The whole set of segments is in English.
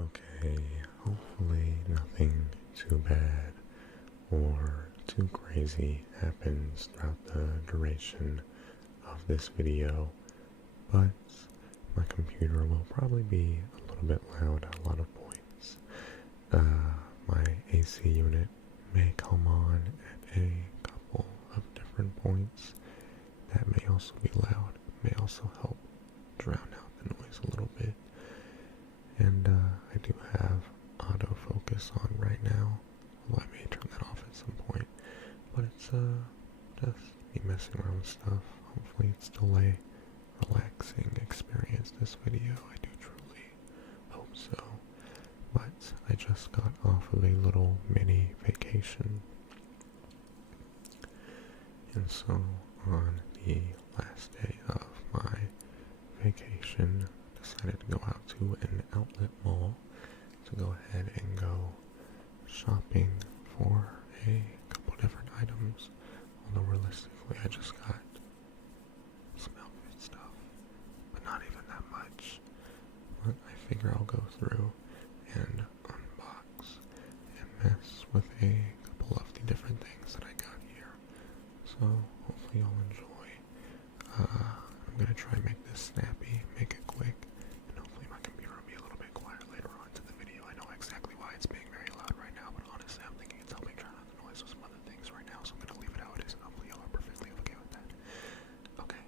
Okay, hopefully nothing too bad or too crazy happens throughout the duration of this video, but my computer will probably be a little bit loud at a lot of points. My AC unit may come on at a couple of different points. That may also be loud, may also help drown out the noise a little bit. And I do have autofocus on right now, although I may turn that off at some point. But it's just me messing around with stuff. Hopefully it's still a relaxing experience, this video. I do truly hope so. But I just got off of a little mini vacation. And so on the last day of my vacation, decided to go out to an outlet mall to go ahead and go shopping for a couple different items. Although realistically I just got some outfit stuff, but not even that much. But I figure I'll go through and unbox and mess with a couple of the different things that I got here. So hopefully you'll enjoy. I'm gonna try and make this snappy, make it quick, and hopefully my computer will be a little bit quiet later on to the video. I know exactly why it's being very loud right now, but honestly I'm thinking it's helping drown out the noise with some other things right now, so I'm gonna leave it how it is, and hopefully y'all are perfectly okay with that. Okay.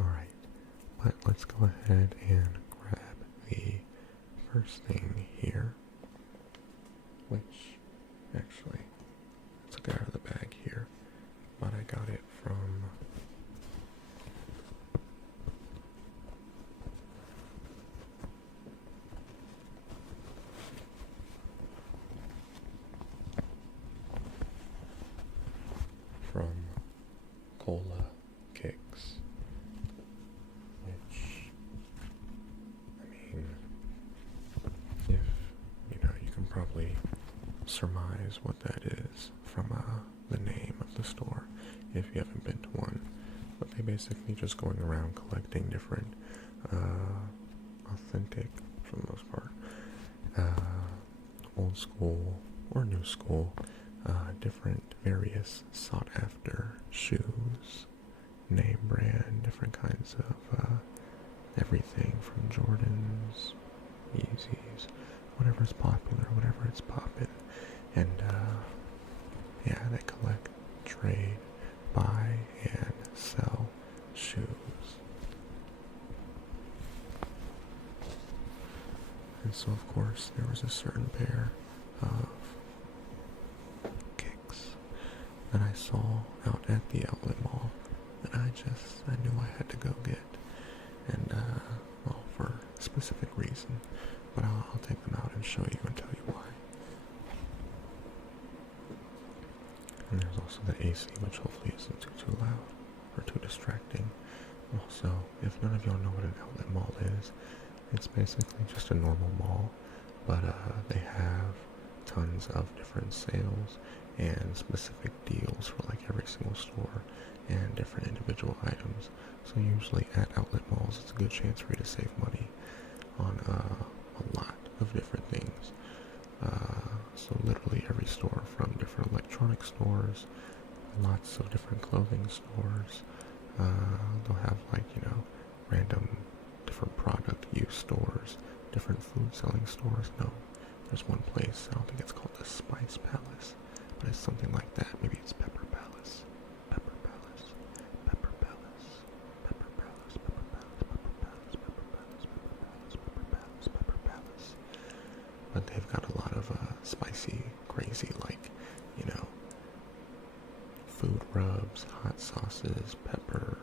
Alright, but let's go ahead and grab the first thing here, which actually, I took it out of the bag here, but I got it from Cola Kicks, which, I mean, if, you can probably surmise what that is from the name of the store if you haven't been to one. But they basically just going around collecting different authentic, for the most part, old school or new school, different various sought after shoes, name brand, different kinds of everything from Jordans, Yeezys, whatever's popular, whatever it's poppin'. And yeah, they collect, trade, buy, and sell shoes. And so of course there was a certain pair of kicks that I saw out at the outlet mall that I knew I had to go get. And well, for a specific reason, but I'll take them out and show you and tell you why. And there's also the AC, which hopefully isn't too loud or too distracting. Also, if none of y'all know what an outlet mall is, it's basically just a normal mall, but they have tons of different sales and specific deals for like every single store and different individual items. So usually at outlet malls, it's a good chance for you to save money on a lot of different things. So literally every store, from different electronic stores, lots of different clothing stores. They'll have random different product use stores, different food selling stores. No, there's one place, I don't think it's called the Spice Palace, but it's something like that. Maybe it's Pepper Palace. Pepper Palace. Pepper Palace. Pepper Palace. Pepper Palace. Pepper Palace. Pepper Palace. Pepper Palace. Pepper Palace. Pepper Palace. But they've got a lot of spicy, crazy, food rubs, hot sauces, pepper,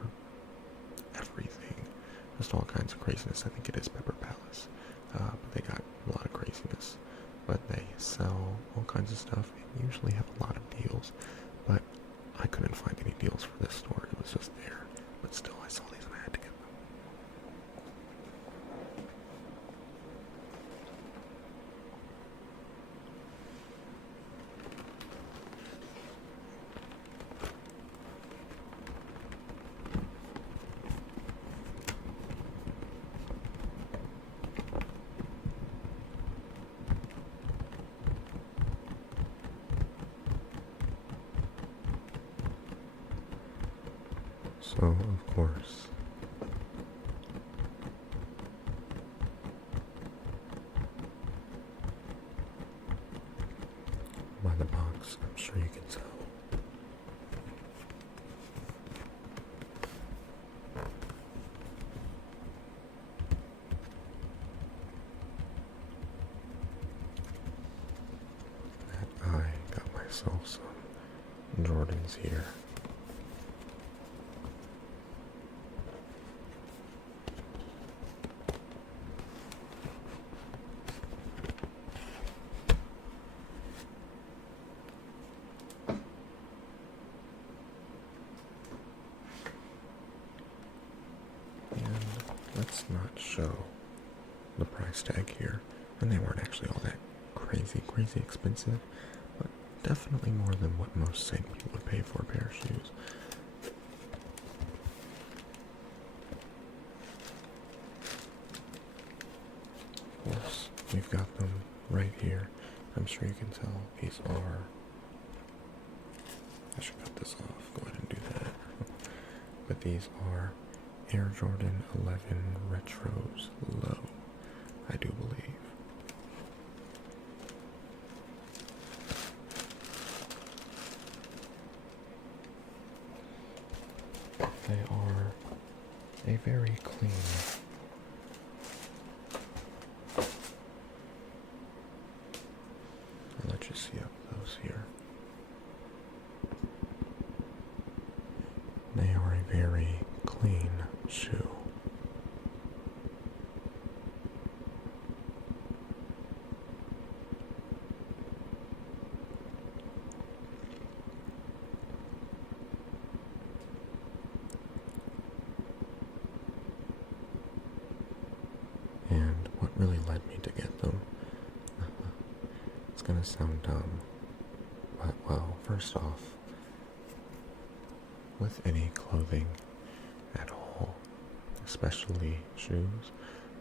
everything. Just all kinds of craziness. I think it is Pepper Palace. But they got a lot of craziness. But they sell all kinds of stuff and usually have a lot of deals. But I couldn't find any deals for this store. It was just there. But still, I saw these and I had to get them. So, of course, by the box, I'm sure you can tell. That I got myself some Jordans here. And let's not show the price tag here. And they weren't actually all that crazy expensive, but definitely more than what most sane people would pay for a pair of shoes. Of course, we've got them right here. I'm sure you can tell these are... I should cut this off. Go ahead and do that. But these are Air Jordan 11 Retros Low, I do believe. They are a very clean I'll let you see up close here. They are a very clean shoe. And what really led me to get them, it's gonna sound dumb, but well, first off, with any clothing at all, especially shoes,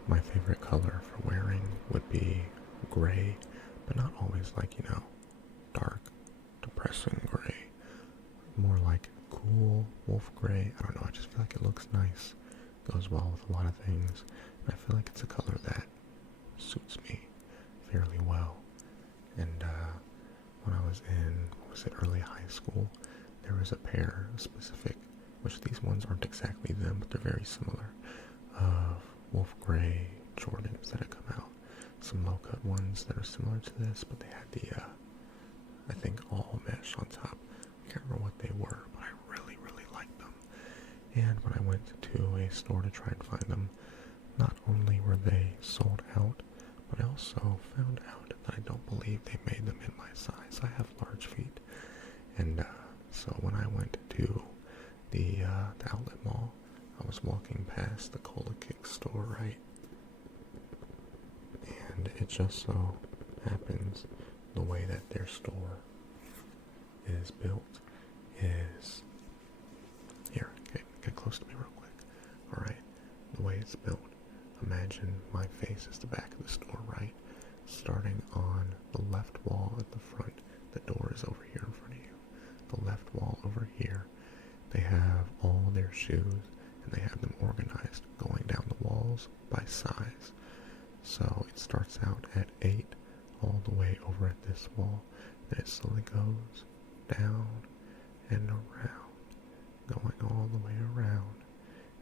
my favorite color for wearing would be gray, but not always like, dark, depressing gray. More like cool wolf gray. I don't know, I just feel like it looks nice, goes well with a lot of things, and I feel like it's a color that suits me fairly well. And when I was in, early high school, there was a pair specific, which these ones aren't exactly them, but they're very similar, of wolf gray Jordans that had come out. Some low-cut ones that are similar to this, but they had the, I think, all mesh on top. I can't remember what they were, but I really liked them. And when I went to a store to try and find them, not only were they sold out, but I also found out that I don't believe they made them in my size. I have large feet. And so when I went to the outlet mall, I was walking past the Cola Kick store, right? And it just so happens the way that their store is built is... Here, get close to me real quick. Alright, the way it's built, imagine my face is the back of the store, right? Starting on the left wall at the front, the door is over here in front of you. The left wall over here, they have all their shoes, and they have them organized going down the walls by size. So it starts out at 8 all the way over at this wall, then it slowly goes down and around, going all the way around,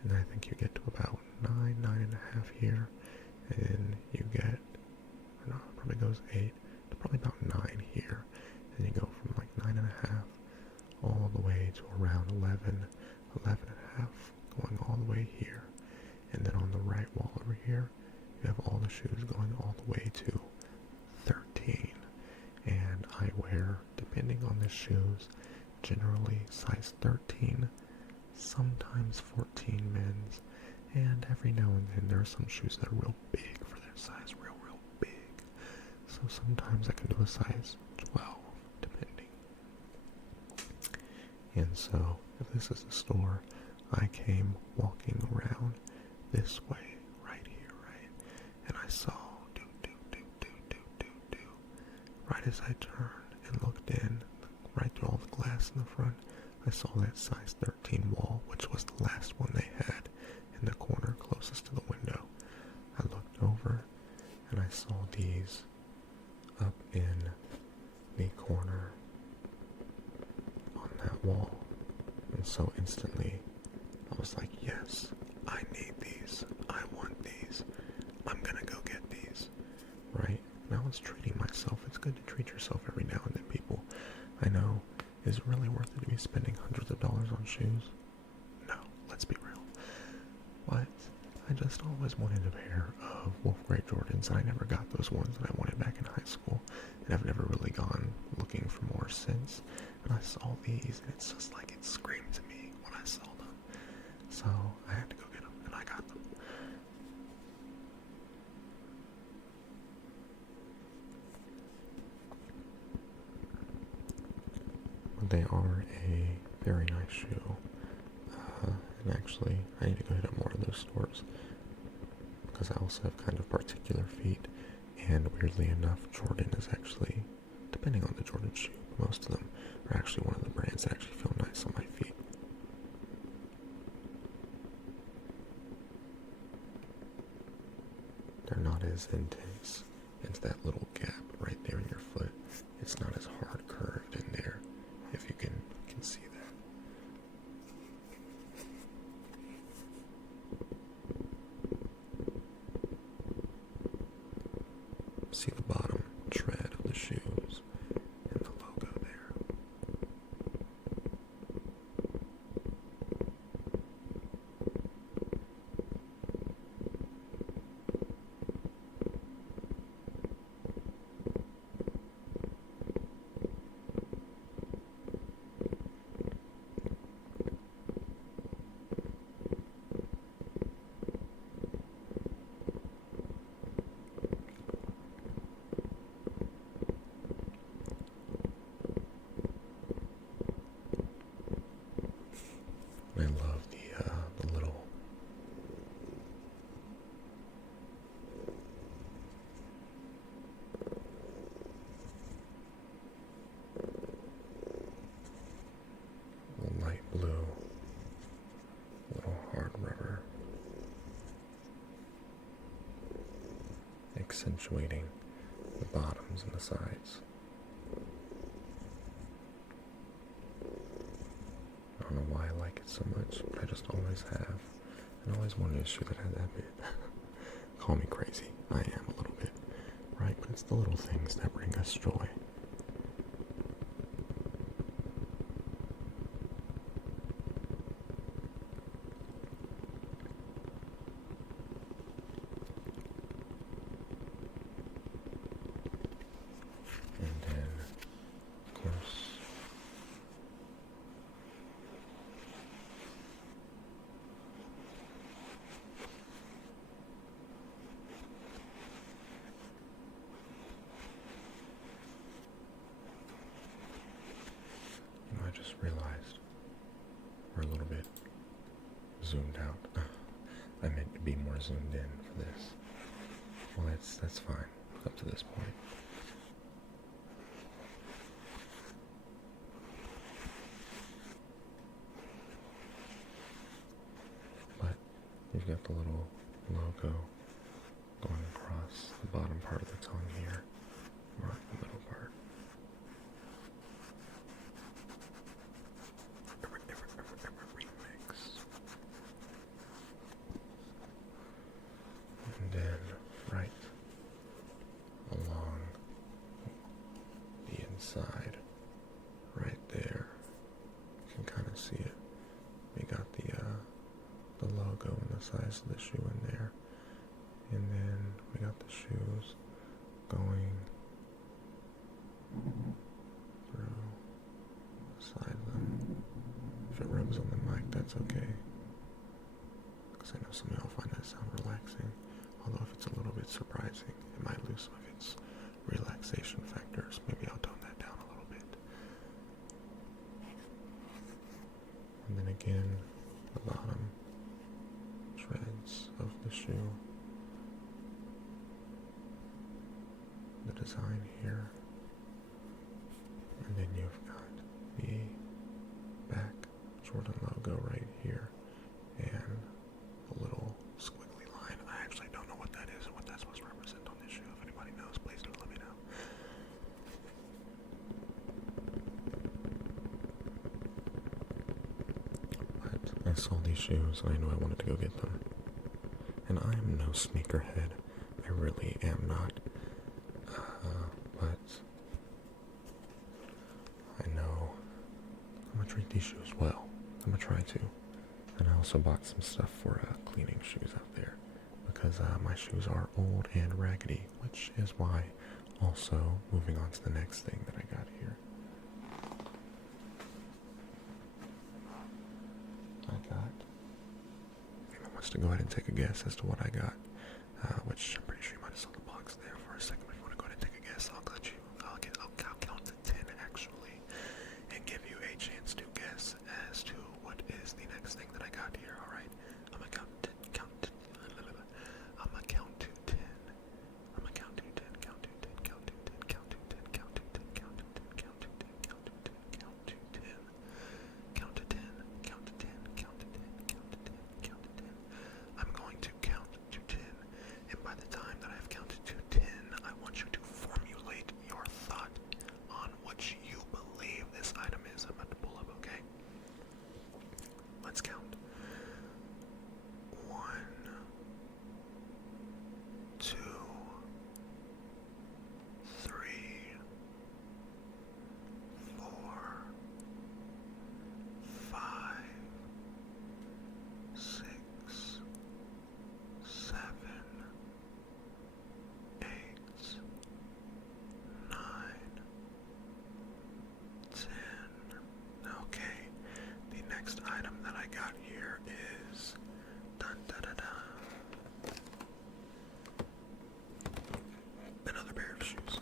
and I think you get to about 9.5 here, and then you get, or no, it probably goes 8 to probably about 9 here, and you go from like 9.5 all the way to around 11.5, going all the way here, and then on the right wall over here, you have all the shoes going all the way to 13, and I wear, depending on the shoes, generally size 13, sometimes 14 men's, and every now and then there are some shoes that are real big for their size, real big, so sometimes I can do a size 12, depending. And so, if this is the store, I came walking around this way, right here, right, and I saw, right as I turned and looked in, right through all the glass in the front, I saw that size 13 wall which was the last one they had in the corner closest to the window. I looked over and I saw these up in the corner on that wall. And so instantly I was like, yes, I need these. I want these. I'm gonna go get these. Right? And I was treating myself. It's good to treat yourself every now and then, people. I know. Is it really worth it to be spending hundreds of dollars on shoes? No, let's be real. But I just always wanted a pair of Wolf Grey Jordans, and I never got those ones that I wanted back in high school. And I've never really gone looking for more since. And I saw these, and it's just like it screamed to me when I saw them. So I had to go get them, and I got them. They are a very nice shoe. And actually, I need to go hit up more of those stores because I also have kind of particular feet. And weirdly enough, Jordan is actually, depending on the Jordan shoe, most of them are actually one of the brands that actually feel nice on my feet. They're not as intense into that little gap right there in your foot. It's not as hard curved in there, if you can see that. See the bottom tread of the shoes and the logo there. I love the little light blue, little hard rubber, accentuating the bottoms and the sides. I don't know why I like it so much, but I just always have. And always wanted a shoe that had that bit. Call me crazy. I am a little bit. Right? But it's the little things that bring us joy. And then, of course, I just realized we're a little bit zoomed out. I meant to be more zoomed in for this. Well, that's fine up to this point. But you've got the little logo going across the bottom part of the tongue here, or the middle part. Remix. And then right along the inside, right there, you can kind of see it. We got the logo and the size of the shoe in there, and then we got the shoes going through the side of them. If it rubs on the mic, that's okay, because I know some of y'all find that sound relaxing, although if it's a little bit surprising, it might lose some of its relaxation factors. Maybe I'll tone that down a little bit. And then again, the bottom treads of the shoe, the design here, and then you've got the back Jordan logo right here. I saw these shoes and I knew I wanted to go get them. And I am no sneakerhead. I really am not. But I know I'm gonna treat these shoes well. I'm gonna try to. And I also bought some stuff for cleaning shoes out there because my shoes are old and raggedy, which is why also moving on to the next thing that I got here. Anyone wants to go ahead and take a guess as to what I got, which I'm pretty sure you might have saw the box there for a second. If you want to go ahead and take a guess, I'll count to 10 actually, and give you a chance to guess as to what is the next thing that I got here. All right, I'm gonna count to 10. I'm gonna count to 10. I'm gonna count to 10. Count to 10. Count to 10. Count to 10. Count to 10. Count to 10. Count to 10. Count to 10. Count to 10. Count to 10. Count to 10. Count to 10. Count to 10. Count to 10. I'm going to count to 10, and by the time that I've counted to 10, I want you to formulate your thought on what you believe this item is. I'm about to pull up, okay? Let's count. 1, 2, 3, 4, 5, 6, 7, 8, 9, 10. Okay, the next item that I got here is another pair of shoes.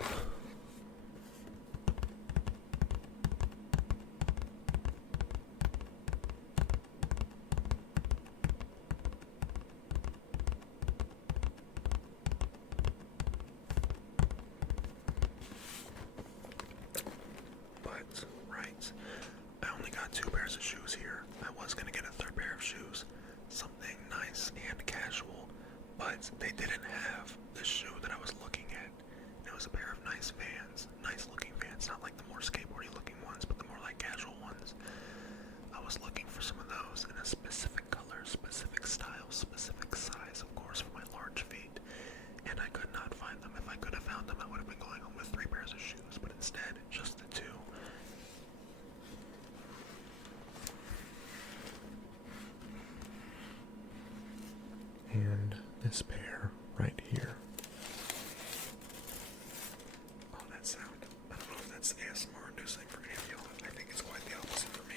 But, right, I only got 2 pairs of shoes here. I was going to get a 3rd pair of shoes, something nice and casual, but they didn't have the shoe that I was looking at. It was a pair of nice Vans, nice looking Vans, not like the more skateboardy looking ones, but the more like casual ones. I was looking for some of those in a specific color, specific style, specific size, of course, for my large feet, and I could not find them. If I could have found them, I would have been going home with 3 pairs of shoes, but instead, just the 2. And this pair right here. Oh, that sound. I don't know if that's ASMR inducing for any of y'all. I think it's quite the opposite for me.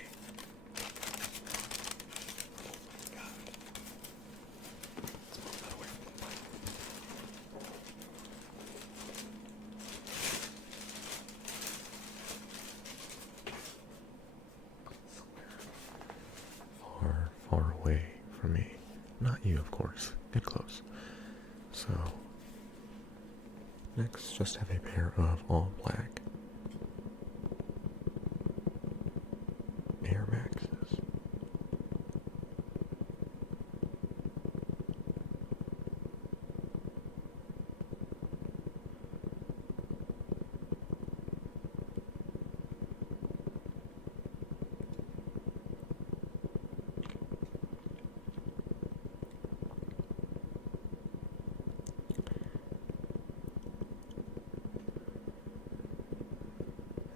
Oh my god. Let's move that away from the mic. Somewhere far away from me. Not you, of course. Get close. So, next, just have a pair of all black Air Maxes.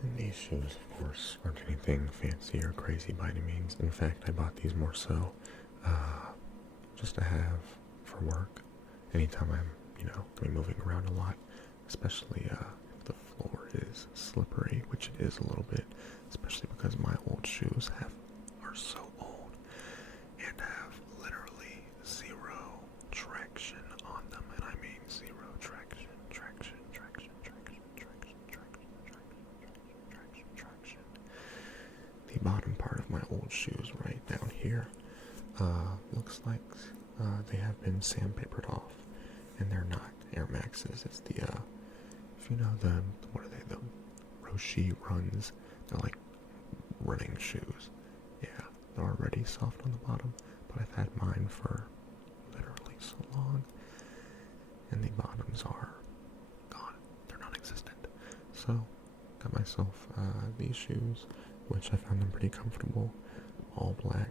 And these shoes, of course, aren't anything fancy or crazy by any means. In fact, I bought these more so just to have for work. Anytime I'm, going to be moving around a lot, especially if the floor is slippery, which it is a little bit, especially because my old shoes are so old and have literally 0 traction on them, and I mean 0 traction. The bottom part of my old shoes right down here looks like they have been sandpapered off, and they're not Air Maxes. It's the if you know what are they, the Roshi runs. They're like running shoes. Yeah, they're already soft on the bottom, but I've had mine for literally so long, and the bottoms are gone. They're non-existent. So, got myself these shoes, which I found them pretty comfortable, all black,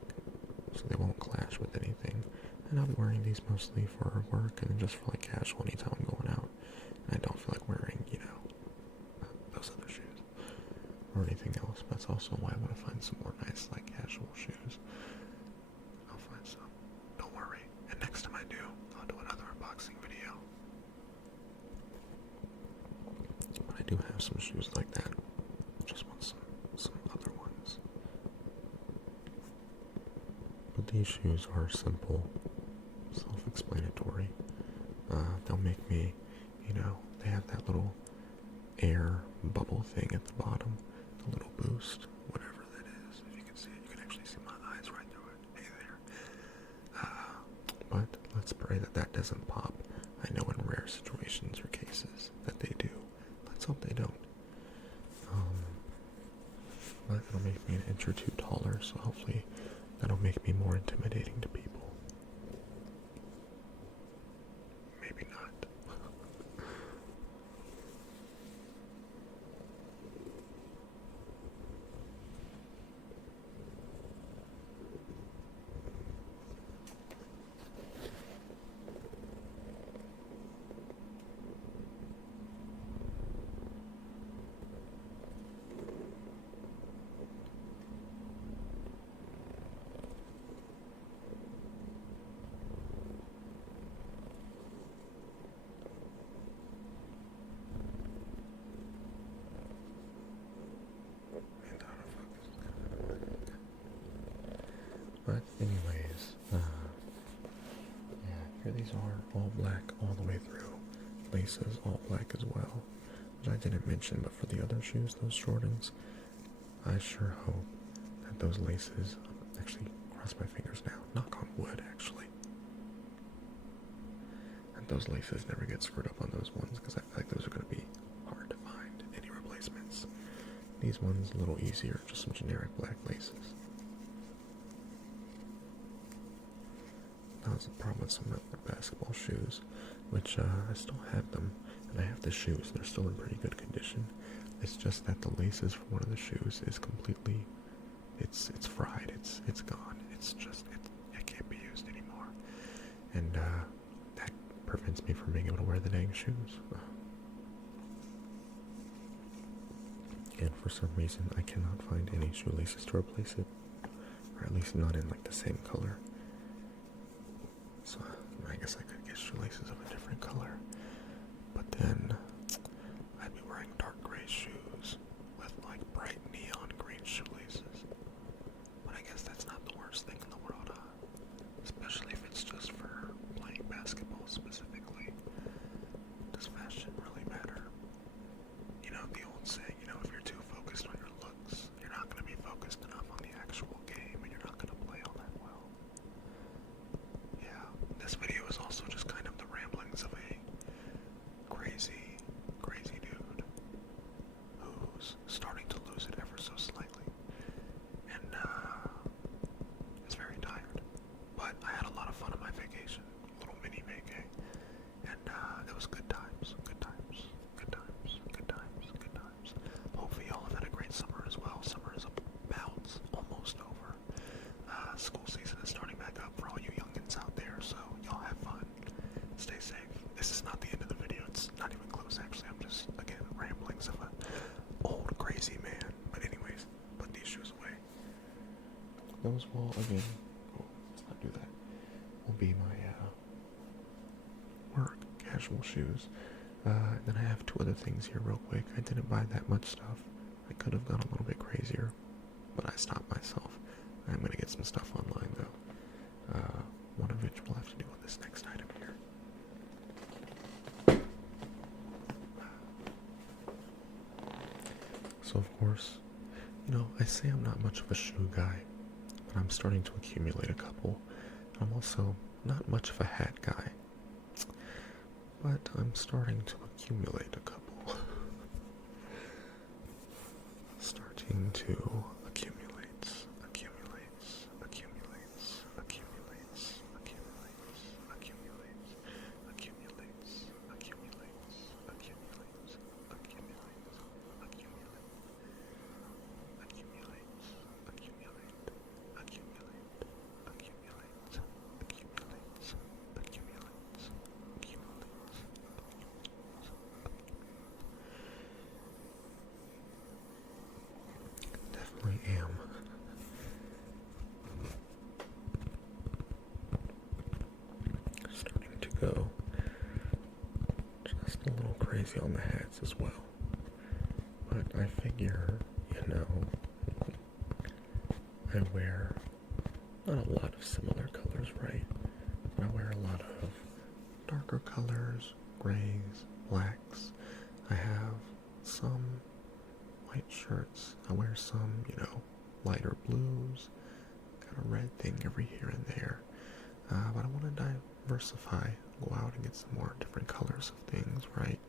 so they won't clash with anything. And I'll be wearing these mostly for work and just for like casual anytime I'm going out. And I don't feel like wearing, those other shoes or anything else. But that's also why I want to find some more nice like casual shoes. I'll find some. Don't worry. And next time I do, I'll do another unboxing video. But I do have some shoes like that. Just want some other ones. But these shoes are simple, self-explanatory. They'll make me, they have that little air bubble thing at the bottom, the little boost, whatever that is. If you can see it, you can actually see my eyes right through it. Hey there. But let's pray that that doesn't pop. I know in rare situations or cases that they do. Let's hope they don't. But it'll make me an inch or two taller, so hopefully that'll make me more intimidating to people. Maybe not. But anyways, here these are, all black all the way through. Laces all black as well. Which I didn't mention, but for the other shoes, those Jordans, I sure hope that those laces, actually cross my fingers now, knock on wood actually, that those laces never get screwed up on those ones, because I feel like those are going to be hard to find any replacements. These ones a little easier, just some generic black laces. That was the problem with some of the basketball shoes, which I still have them, and I have the shoes. They're still in pretty good condition. It's just that the laces for one of the shoes is completely, it's fried. It's gone. It can't be used anymore, and that prevents me from being able to wear the dang shoes. And for some reason, I cannot find any shoelaces to replace it, or at least not in like the same color. So I guess I could get shoelaces of a different color, but then I'd be wearing dark gray shoes with like bright neon green shoelaces. But I guess that's not the worst thing in the world, especially if it's just for playing basketball specifically. Does fashion really matter? The old saying, if you're too focused on your looks, you're not going to be focused enough on the actual game, and you're not going to play all that well. Yeah, this video is also just kind of the ramblings of a crazy, crazy dude who's starting to lose it ever so slightly, and is very tired. But I had a lot of fun on my vacation, a little mini vacay, and it was good times, good times, good times, good times, good times. Hopefully y'all have had a great summer as well. Summer is about almost over. School season is starting back up for all you youngins out there, so y'all have fun. Stay safe. This is not the end of the video. It's not even close, actually. I'm just, again, ramblings of an old crazy man. But anyways, put these shoes away. Those will, again, let's not do that, will be my work casual shoes. Then I have two other things here real quick. I didn't buy that much stuff. I could have gone a little bit crazier, but I stopped myself. I'm going to get some stuff online though. One of which we'll have to do on this next item here. So of course, I say I'm not much of a shoe guy, but I'm starting to accumulate a couple. I'm also not much of a hat guy, but I'm starting to accumulate a couple. Starting to accumulates, accumulates, accumulates, accumulates, accumulates, accumulates, accumulates, accumulates, accumulates, accumulates, accumulates, accumulates, accumulate, accumulate, accumulate, crazy on the hats as well. But I figure, I wear not a lot of similar colors, right? But I wear a lot of darker colors, grays, blacks. I have some white shirts. I wear some, lighter blues, kind of red thing every here and there. But I want to diversify, go out and get some more different colors of things, right?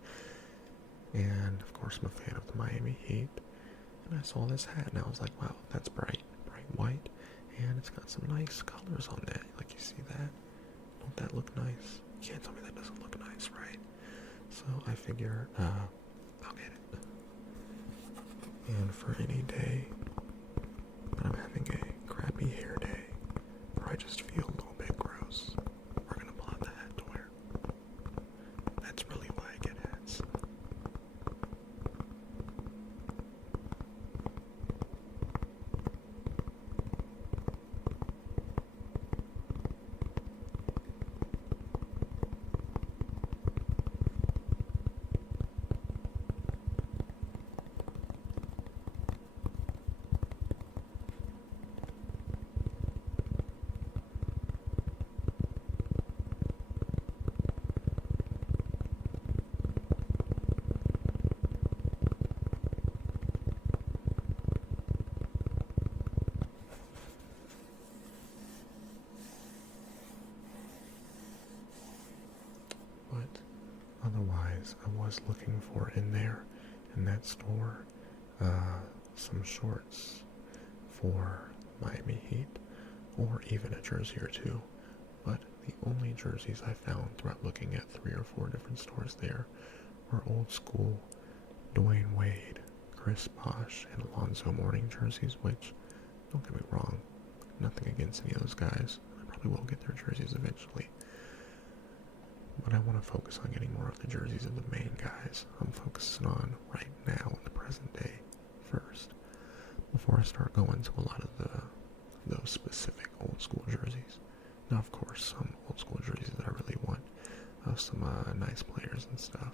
And of course I'm a fan of the Miami Heat. And I saw this hat and I was like, wow, that's bright white. And it's got some nice colors on that. Like, you see that? Don't that look nice? You can't tell me that doesn't look nice, right? So I figure, I'll get it. And for any day that I'm having a crappy hair day, or I just feel a little bit gross, we're gonna pull out the hat to wear. That's really why I get hats. But otherwise, I was looking for in that store, some shorts for Miami Heat, or even a jersey or two. But the only jerseys I found throughout looking at 3 or 4 different stores there were old school Dwayne Wade, Chris Bosh, and Alonzo Mourning jerseys, which, don't get me wrong, nothing against any of those guys. I probably will get their jerseys eventually. But I want to focus on getting more of the jerseys of the main guys I'm focusing on right now in the present day first, before I start going to a lot of those specific old school jerseys. Now, of course, some old school jerseys that I really want, some nice players and stuff,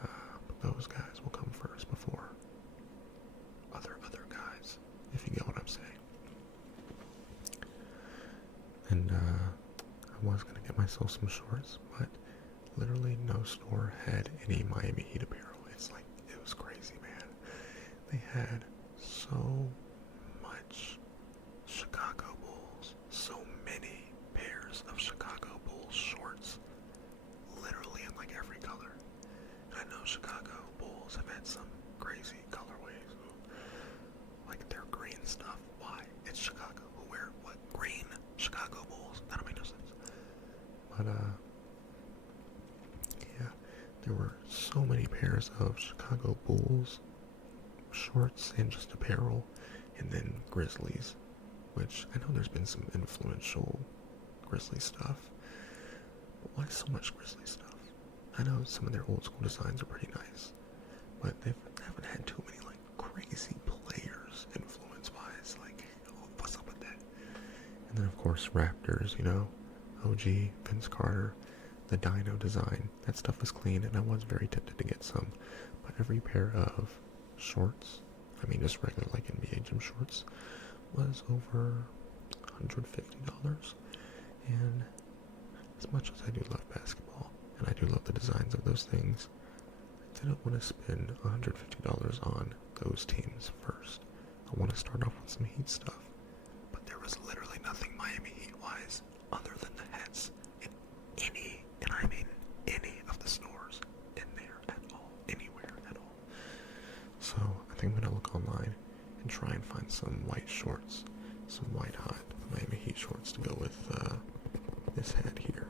but those guys will come first before other guys, if you get what I'm saying. And I was going to get myself some shorts, but literally no store had any Miami Heat apparel. It was crazy, man. They had so much Chicago Bulls, so many pairs of Chicago Bulls shorts, literally in every color. And I know Chicago Bulls have had some crazy colorways, like their green stuff. Why? It's Chicago. Who wear what? Green Chicago Bulls. That don't make no sense. But yeah, there were so many pairs of Chicago Bulls shorts and just apparel, and then Grizzlies, which I know there's been some influential Grizzly stuff, but why so much Grizzly stuff? I know some of their old school designs are pretty nice, but they haven't had too many crazy players influence-wise. What's up with that? And then of course Raptors, OG, Vince Carter, the Dino design, that stuff was clean, and I was very tempted to get some, but every pair of shorts, just regular NBA gym shorts, was over $150, and as much as I do love basketball, and I do love the designs of those things, I didn't want to spend $150 on those teams first. I want to start off with some Heat stuff, but there was literally nothing Miami Heat-wise other than the hats in any of the stores in there at all, anywhere at all. So I think I'm going to look online and try and find some white shorts, some white hot Miami Heat shorts to go with this hat here.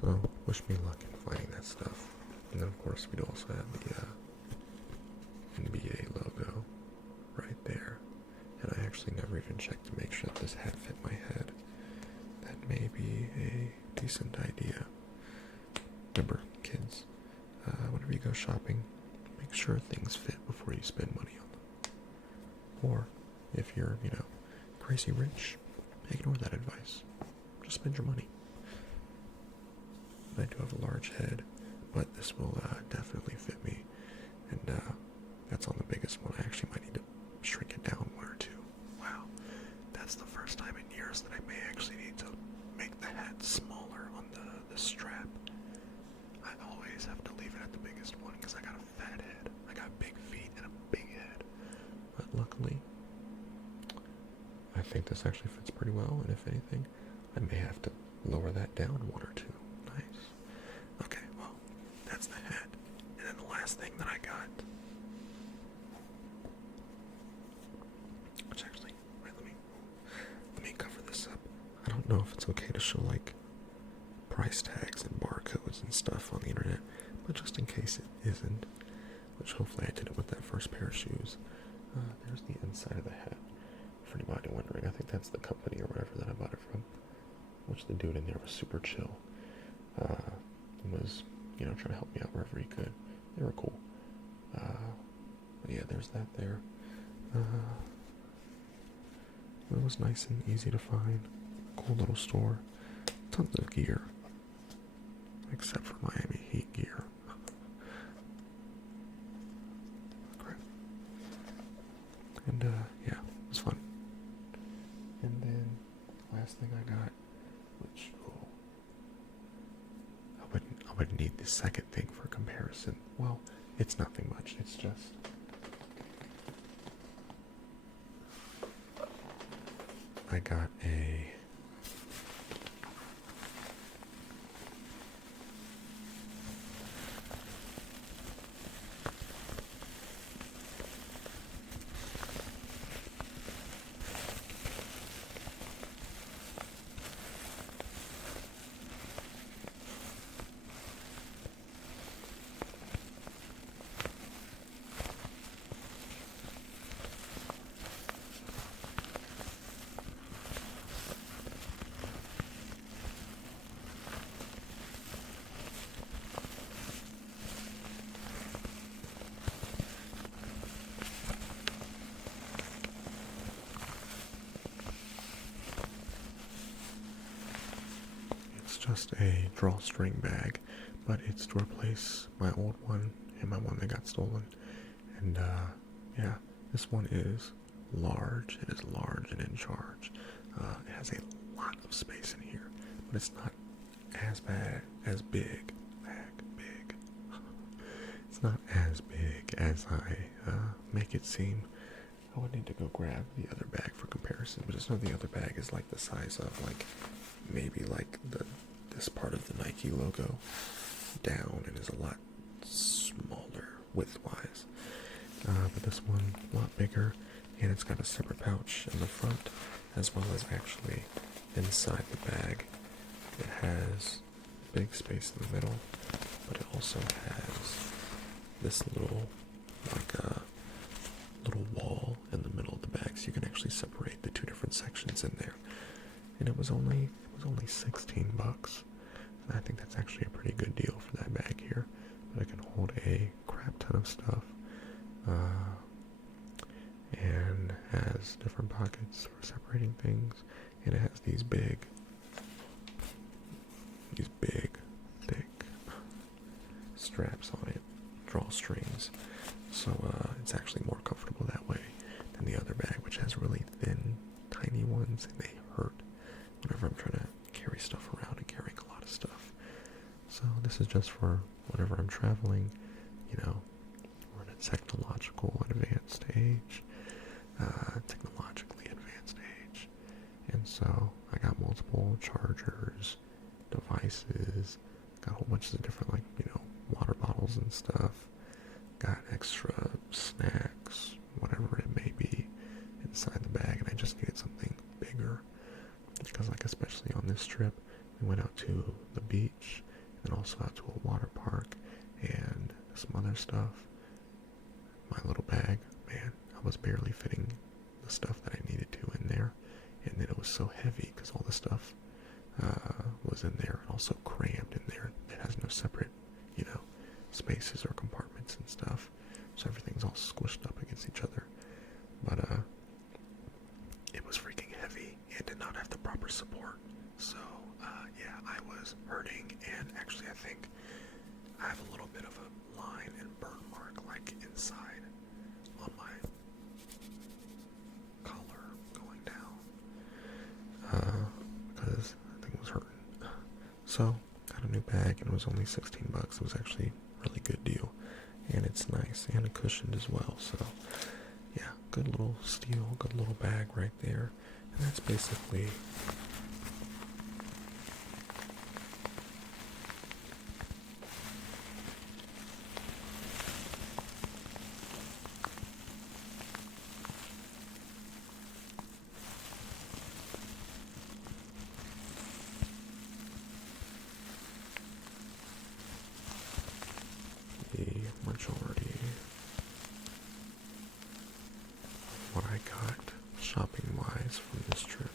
So wish me luck in finding that stuff. And then of course we'd also have the NBA logo right there. And I actually never even checked to make sure that this hat fit my head. That may be a decent idea. Remember, kids, whenever you go shopping, make sure things fit before you spend money on them. Or, if you're, crazy rich, ignore that advice. Just spend your money. I do have a large head, but this will definitely fit me. And that's on the biggest one. I actually might need to shrink it down one or two. Wow, that's the first time in years that I may actually need to make the hat smaller on the strap. I always have to leave it at the biggest one because I got a fat head. I got big feet and a big head. But luckily, I think this actually fits pretty well, and if anything, I may have to lower that down one or two. Nice. Okay, well, that's the hat. And then the last thing that I got, which actually, wait, let me cover this up. I don't know if it's okay to show like price tags and barcodes and stuff on the internet, but just in case it isn't, which hopefully I did it with that first pair of shoes. There's the inside of the hat. For anybody wondering, I think that's the company or whatever that I bought it from. Which the dude in there was super chill. Was, trying to help me out wherever he could. They were cool. But yeah, there's that there. It was nice and easy to find. Cool little store. Tons of gear. Except for Miami Heat gear. Crap. And yeah, it was fun. And then last thing I got, which I wouldn't need the second thing for comparison. Well, it's nothing much. It's just I got a just a drawstring bag, but it's to replace my old one and my one that got stolen. And yeah, this one is large. It is large and in charge. It has a lot of space in here, but it's not as big. It's not as big as I make it seem. I would need to go grab the other bag for comparison, but just know the other bag is like the size of like maybe like this part of the Nike logo down, and is a lot smaller width-wise. But this one a lot bigger, and it's got a separate pouch in the front, as well as actually inside the bag. It has big space in the middle, but it also has this little little wall in the middle of the bag, so you can actually separate the two different sections in there. And it was only $16, and I think that's actually a pretty good deal for that bag here. But it can hold a crap ton of stuff, and has different pockets for separating things, and it has these big, thick straps on it, drawstrings. So it's actually more comfortable that way than the other bag, which has really thin, tiny ones, and they hurt whenever I'm trying to carry stuff around and carrying a lot of stuff. So this is just for whenever I'm traveling. We're in a technologically advanced age, and so I got multiple chargers, devices, got a whole bunch of different water bottles and stuff, got extra snacks, whatever it may be, inside the bag, and I just needed something bigger. Because especially on this trip, we went out to the beach and also out to a water park and some other stuff. My little bag, man, I was barely fitting the stuff that I needed to in there, and then it was so heavy because all the stuff was in there and also crammed in there. It has no separate, spaces or compartments and stuff, so everything's all squished up against each other. But it was freaking heavy and did not have the proper support. So yeah, I was hurting, and actually I think I have a little bit of a line and burn mark like inside on my collar going down because I think it was hurting. So got a new bag, and it was only 16 bucks. It was actually a really good deal, and it's nice and cushioned as well. So yeah, good little steal, good little bag right there. And that's basically the majority of what I got shopping wise from this trip.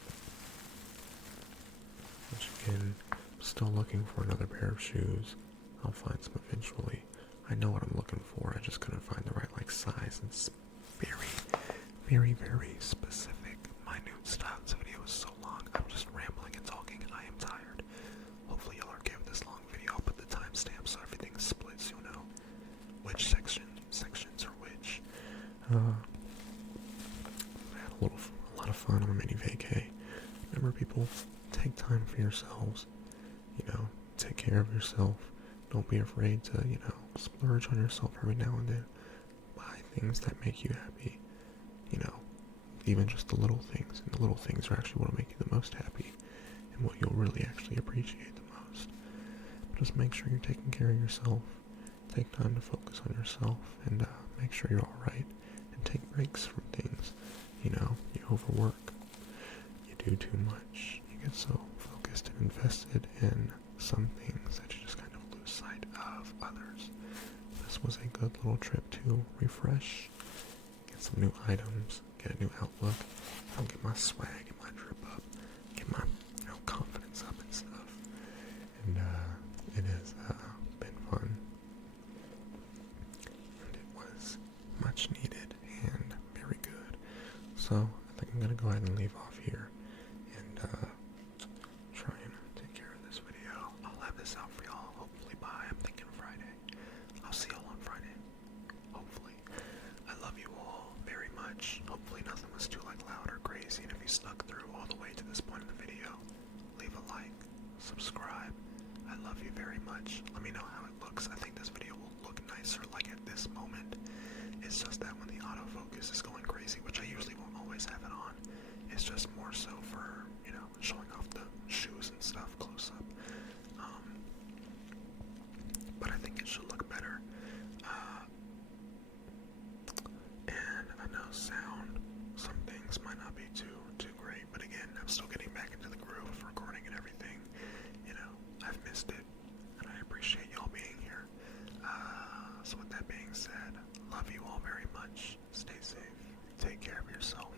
Which again, I'm still looking for another pair of shoes. I'll find some eventually. I know what I'm looking for, I just couldn't find the right like size, and it's very specific, minute stuff. This video is so long, I'm just rambling and talking, and I am tired. Hopefully you'll are okay with this long video. I'll put the timestamp so everything splits, you'll know which sections are which. I had a lot of fun on a mini vacay. Remember, people, take time for yourselves. You know, take care of yourself. Don't be afraid to, splurge on yourself every now and then. Buy things that make you happy. Even just the little things. And the little things are actually what will make you the most happy, and what you'll really actually appreciate the most. But just make sure you're taking care of yourself. Take time to focus on yourself, and make sure you're alright. And take breaks from things. You overwork. You do too much. You get so focused and invested in some things that you just kind of lose sight of others. This was a good little trip to refresh, get some new items, get a new outlook, get my swag and my drip up, get my confidence up and stuff. And it has been fun, and it was much needed and very good. So I think I'm gonna go ahead and leave off here and try and take care of this video. I'll have this out for y'all hopefully by, I'm thinking, Friday. I'll see y'all on Friday, hopefully. I love you all very much. Hopefully nothing was too loud or crazy, and if you stuck through all the way to this point in the video, leave a like, subscribe. I love you very much. Let me know how it looks. I think this video will look nicer like at this moment. It's just that when the autofocus is going crazy, which I usually won't always have it on, it's just more so for, showing off the shoes and stuff close up. But I think it should look better. And I know sound, some things might not be too great, but again, I'm still getting back into the groove of recording and everything. I've missed it, and I appreciate y'all being here. So with that being said, love you all very much. Stay safe. Take care of yourself.